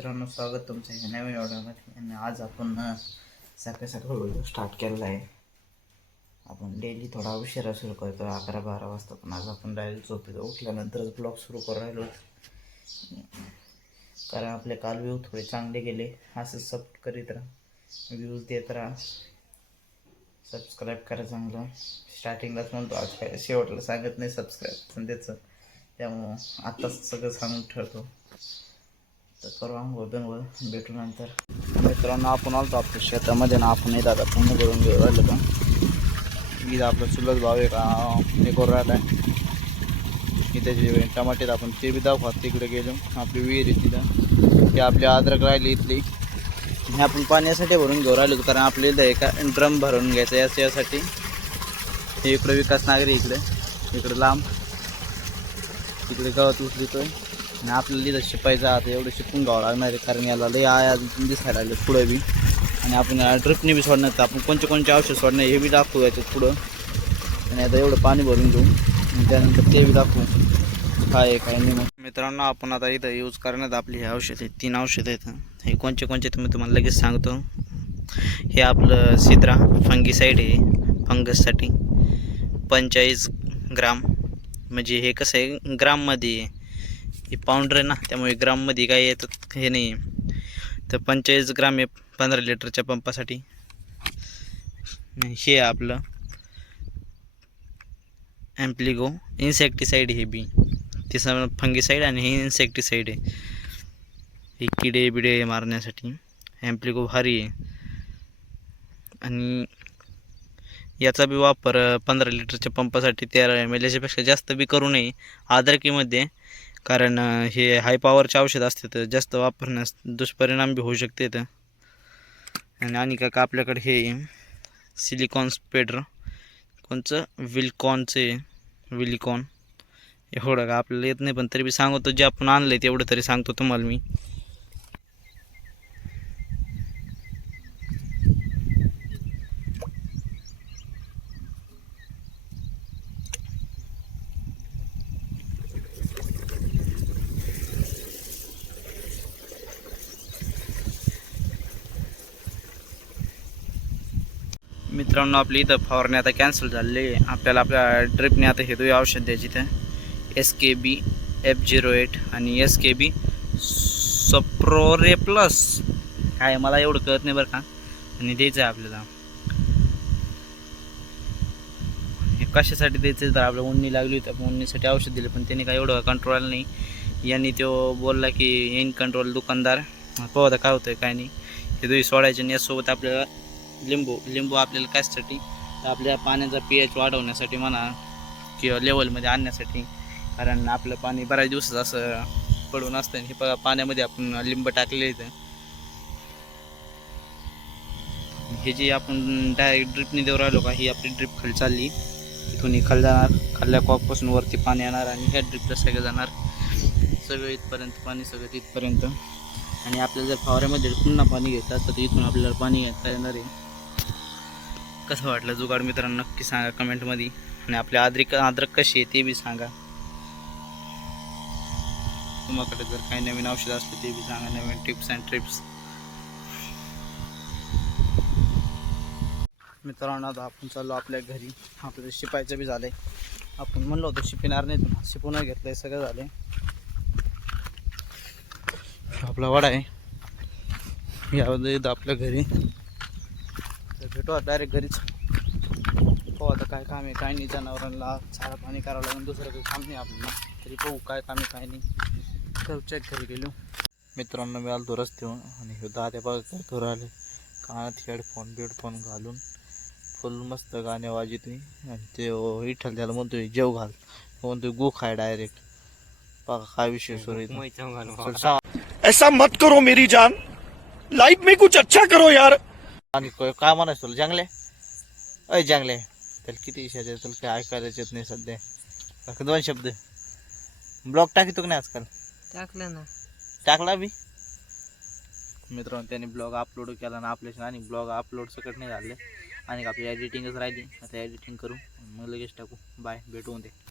मित्रांनो, स्वागत तुमचं ह्या नवीन व्हिडिओमध्ये. आणि आज आपण सकाळी सकाळी व्हिडिओ स्टार्ट केलेला आहे. आपण डेली थोडा उशिरा सुरू करतो, 11-12 वाजता. पण आज आपण डायरेक्ट झोपेतो उठल्यानंतरच ब्लॉग सुरू करू राहिलो, कारण आपले काल व्ह्यू थोडे चांगले गेले. असंच सपोर्ट करीत राहा, व्ह्यूज देत राहा, सबस्क्राईब करा चांगलं. स्टार्टिंगलाच म्हणतो, आज काय शेवटला सांगत नाही सबस्क्राईब पण त्याचं, त्यामुळं आत्ताच सगळं सांगून ठेवतो. तर करू आंघोळ बिंघोळ, भेटू नंतर. मित्रांनो, आपण आलो आपल्या शेतामध्ये ना. आपण येतात आता पूर्ण करून घेऊ राहिलं का. इथं आपला चुलत भाव आहे का हे करू राहिला आहे. इथे जे टमाटे आपण ते बी दाखवा. तिकडे गेलो, आपली विहीर आहे तिथं, ते आपली अद्रक राहिली इथली. हे आपण पाण्यासाठी भरून घेऊ राहिलो, कारण आपल्या इथं एका ड्रम भरून घ्यायचं यासाठी. हे इकडं विकास नागरी, इकडे लांब, तिकडे गवत उचलितोय. आणि आपल्याला इथं शिपायचं आता एवढं शिपून घ्यावं लागणार आहे, कारण याला लई आया दिसायला लागले पुढं बी. आणि आपण ड्रिपने बी सोडणार, तर आपण कोणते औषध सोडणार हे बी दाखवू याच्यात पुढं. आणि आता एवढं पाणी भरून घेऊ आणि त्यानंतर ते बी दाखवू काय नाही. मग मित्रांनो, आपण आता इथं यूज करण्यात आपली हे औषध आहेत, 3 औषध आहेत. हे कोणचे तुम्ही तुम्हाला लगेच सांगतो. हे आपलं सिद्रा फंगीसाईड आहे, फंगससाठी 45 ग्राम. म्हणजे हे कसं आहे, ग्राममध्ये हे पाऊंडर आहे ना, त्यामुळे ग्राममध्ये काय येतं हे नाही. तर 45 ग्राम आहे 15 लिटरच्या पंपासाठी. हे आपलं ॲम्प्लिगो इन्सेक्टिसाईड, हे बी ते सगळं फंगीसाईड आणि हे इन्सेक्टिसाईड आहे. हे किडे बिडे मारण्यासाठी ॲम्प्लिगो भारी आहे. आणि याचा बी वापर 15 लिटरच्या पंपासाठी 13 ml याच्यापेक्षा जास्त बी करू नये अद्रकीमध्ये, कारण हे हाय पॉवरचे औषध असते, तर जास्त वापरण्यास दुष्परिणाम बी होऊ शकते. आणि का आपल्याकडे हे सिलिकॉन स्प्रेडर, कोणचं विलिकॉन एवढं का आपल्याला येत नाही, पण तरी बी सांगतो. जे आपण आणलं आहे तेवढं तरी सांगतो तुम्हाला मी. मित्रांनो, आपली इथं फवारणी आता कॅन्सल झालेली आहे. आपल्याला आपल्या ड्रिपने आता हे 2 औषध द्यायची. तर SKB F08 आणि SKB सप्रोरे प्लस, काय मला एवढं कळत नाही बरं का. आणि द्यायचं आहे आपल्याला. हे कशासाठी द्यायचं, तर आपल्या उन्नी लागली होती, आपण उन्नीसाठी औषध दिले, पण त्याने काय एवढं कंट्रोल नाही. यांनी तो बोलला की येईन कंट्रोल दुकानदार, पाहता काय होतं काय नाही. हे 2 सोडायचे. आणि यासोबत आपल्याला लिंबू आपल्याला कशासाठी, तर आपल्या पाण्याचा pH वाढवण्यासाठी म्हणा, किंवा लेवलमध्ये आणण्यासाठी. कारण आपलं पाणी बऱ्याच दिवसात असं पडून असतं. हे पाण्यामध्ये आपण लिंब टाकलेले आहेत. हे जे आपण डायरेक्ट ड्रिपने देऊ राहिलो का, ही आपली ड्रिप खाली चालली, इथून ही खाली जाणार, खाल्ल्या कॉकपासून वरती पाणी येणार, आणि ह्या ड्रिपला सगळं जाणार, सगळं इथपर्यंत पाणी, सगळं तिथपर्यंत. आणि आपल्याला जर फवाऱ्यामध्ये पुन्हा पाणी घ्यायचं असतं, तर इथून आपल्याला पाणी घेता येणार आहे. कसं वाटलं जुगाड मित्रांनो, नक्की सांगा कमेंटमध्ये. आणि आपल्या अद्रक कशी आहे ते बी सांगा. तुम्हाकडे जर काही नवीन औषध असले ते बी सांगा, नवीन टिप्स अँड ट्रिप्स. मित्रांनो, आता आपण चाललो आपल्या घरी. आपलं शिपायचं बी झालंय. आपण म्हणलो होतो शिपिणार नाही, तुम्हाला शिपून घेतलंय, सगळं झालंय. आपला वाडा आहे यामध्ये आपल्या घरी. तर भेटू डायरेक्ट घरीच. हो, आता काय काम आहे काय नाही, जनावरांना चारा पाणी करावं लागेल, दुसरं काही काम नाही आपल्याला. तरी पाहू काय काम आहे काय नाही, तर चेक घरी गेलो. मित्रांनो, मी आलो रस्त्यावर, आणि हे दाद्या बघा काय करू राहिले, कानात हेडफोन घालून फुल मस्त गाणे वाजवतोय. आणि ते विठ्ठल त्याला म्हणतोय जेव घाल, म्हणतोय गो खाय डायरेक्ट. बघा काय विषय सुरू. ऐसा मत करो मेरी जान, लाइफ में कुछ अच्छा करो यार. आणि काय म्हणायचं तुला, जंगले अय जंगले, त्याला किती इशा द्या, तुला काय ऐकायला येत नाही सध्या. 2 शब्द ब्लॉग टाकतो का नाही आजकाल? टाकलं ना, टाकला बी. मित्रांनो, त्याने ब्लॉग अपलोड केला ना आपल्याशी, आणि ब्लॉग अपलोड सकट नाही झाले, आणि आपली एडिटिंगच राहिली. आता एडिटिंग करू, मग लगेच टाकू. बाय, भेटू उद्या.